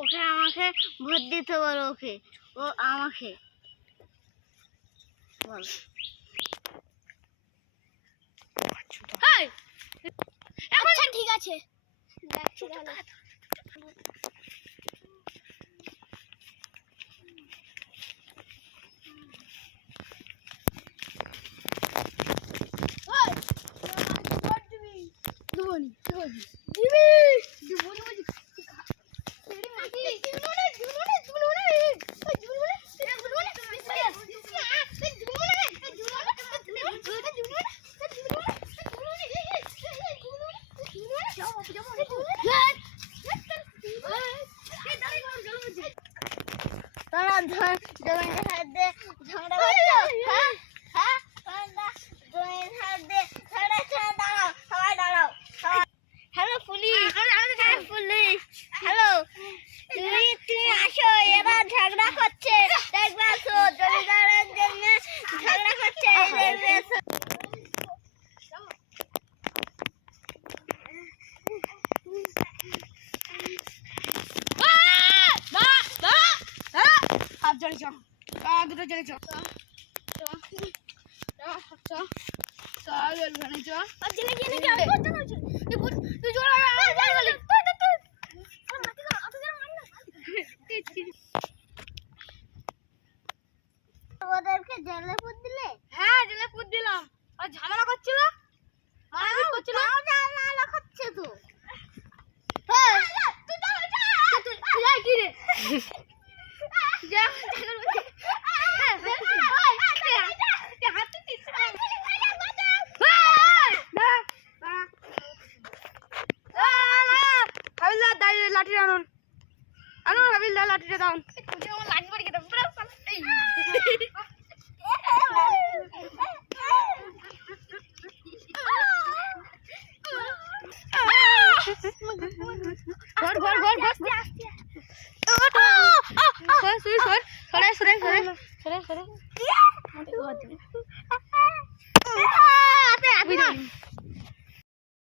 ওকে আমাকে ভোট দিতে বলো, ওকে ও আমাকে বল। আচ্ছা ঠিক আছে, যাচ্ছি তাহলে। হ্যালো পুলিশ, হ্যালো তুমি আসো, এরা ঝগড়া করছে, দেখবে আসো, জমিদারের জন্য ঝগড়া করছে, হাত জলে চ, দুটো জলে চ, ওদেরকে জেলে পুত দিলে? হ্যাঁ জেলে পুত দিলাম। আর ঝামেলা করছিল, মারামারি করছিল, ঝামেলা করছে তো। কি রে লাঠি আনুন, আনুন হাবিলদার লাঠিটা দাও। লাঠি পড়ে গেছে, সরে